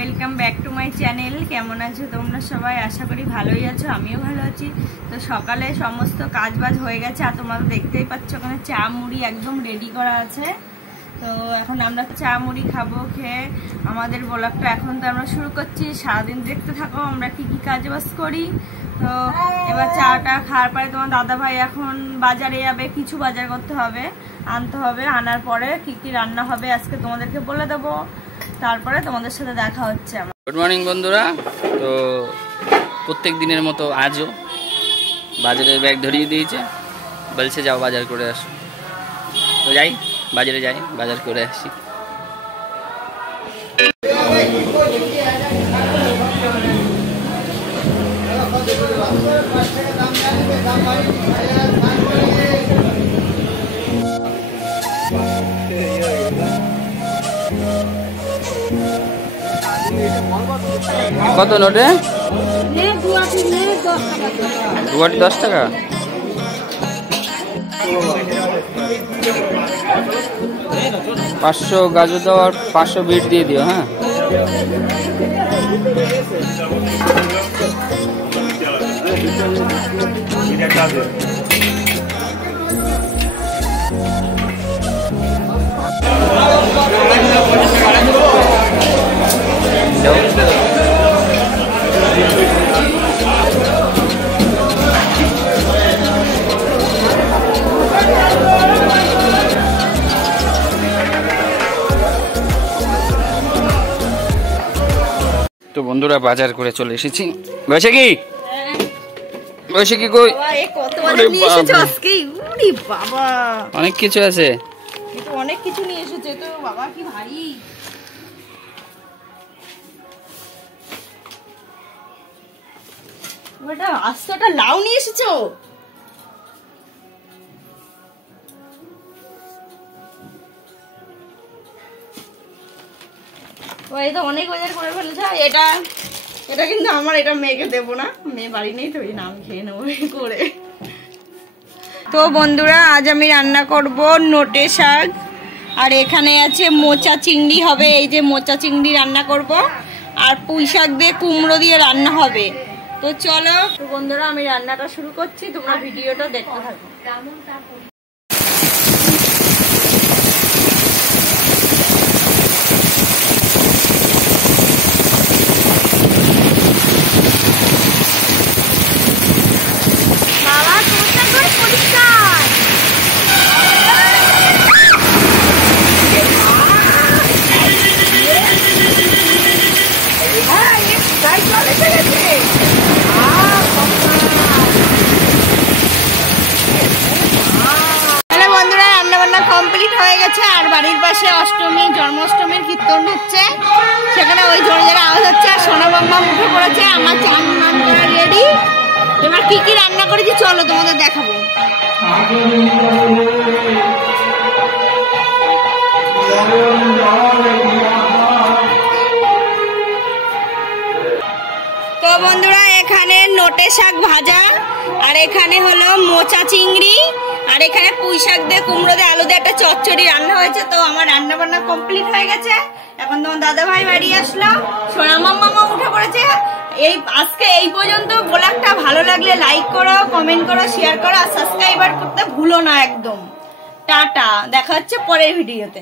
Welcome back to my channel. কেমন আছো তোমরা সবাই? আশা করি ভালোই আছো, আমিও ভালো আছি। তো সকালে সমস্ত কাজ বাজ হয়ে গেছে, আর তোমরা দেখতেই পাচ্ছ ওখানে চা মুড়ি একদম রেডি করা আছে। তো এখন আমরা চা মুড়ি খাবো, খেয়ে আমাদের ব্লগটা এখন তো আমরা শুরু করছি। সারাদিন দেখতে থাকো আমরা কি কি কাজ বাজ করি। তো এবার চাটা খাওয়ার পরে তোমার দাদা ভাই এখন বাজারে যাবে, কিছু বাজার করতে হবে, আনতে হবে। আনার পরে কি কি রান্না হবে আজকে তোমাদেরকে বলে দেবো, তারপরে তোমাদের সাথে দেখা হচ্ছে আমার। গুড মর্নিং বন্ধুরা। তো প্রত্যেক দিনের মতো আজও বাজারে ব্যাগ ধরিয়ে দিয়েছে, বলছে যাও বাজার করে আসো। তো যাই, বাজারে যাই, বাজার করে আসি। কত নোটে? 10 টাকা। পাঁচশো গাজর দাও আর 500 বিট দিয়ে দিও। হ্যাঁ, তো বন্ধুরা বাজার করে চলে এসেছি। বসে কি কই? অনেক কিছু আছে, অনেক কিছু নিয়ে এসেছে তো বাবা, কি ভারী। আস্তাটা লাউ নিয়ে এসেছো? এই তো অনেক বাজার করে ফেলেছে। এটা কিন্তু আমার, এটা মেয়েকে দেবো না, মেয়ে বাড়ি নেই তো, এই নাম খেয়ে নেবো করে। তো বন্ধুরা আজ আমি রান্না করব নোটে শাক, আর এখানে আছে মোচা চিংড়ি হবে। এই যে মোচা চিংড়ি রান্না করব, আর পুঁই শাক দিয়ে কুমড়ো দিয়ে রান্না হবে। তো চলো তো বন্ধুরা আমি রান্নাটা শুরু করছি, তোমরা ভিডিওটা দেখতে থাকো। কমপ্লিট হয়ে গেছে, আর বাড়ির পাশে অষ্টমী জন্মাষ্টমীর কীর্তন হচ্ছে, সেখানে ওই জোরে জোরে আওয়াজ হচ্ছে। আর সোনা বাম্মা উঠে পড়েছে, আমার চান মান করা রেডি। এবার কি কি রান্না করেছি চলো তোমাদের দেখাবো। তো বন্ধুরা এখানে নোটে শাক ভাজা, আর এখানে হলো মোচা চিংড়ি, আর এখানে পুঁই শাক দিয়ে কুমড়ো দিয়ে আলু দিয়ে একটা চচ্চড়ি রান্না হয়েছে। তো আমার রান্না বান্না কমপ্লিট হয়ে গেছে। এখন তোমার দাদা ভাই বাড়ি আসলো, সোনা মাম্মা উঠে পড়েছে। আজকে এই পর্যন্ত। ব্লগটা ভালো লাগলে লাইক করো, কমেন্ট করো, শেয়ার করো, আর সাবস্ক্রাইব করতে ভুলো না একদম। টাটা, দেখা হচ্ছে পরের ভিডিওতে।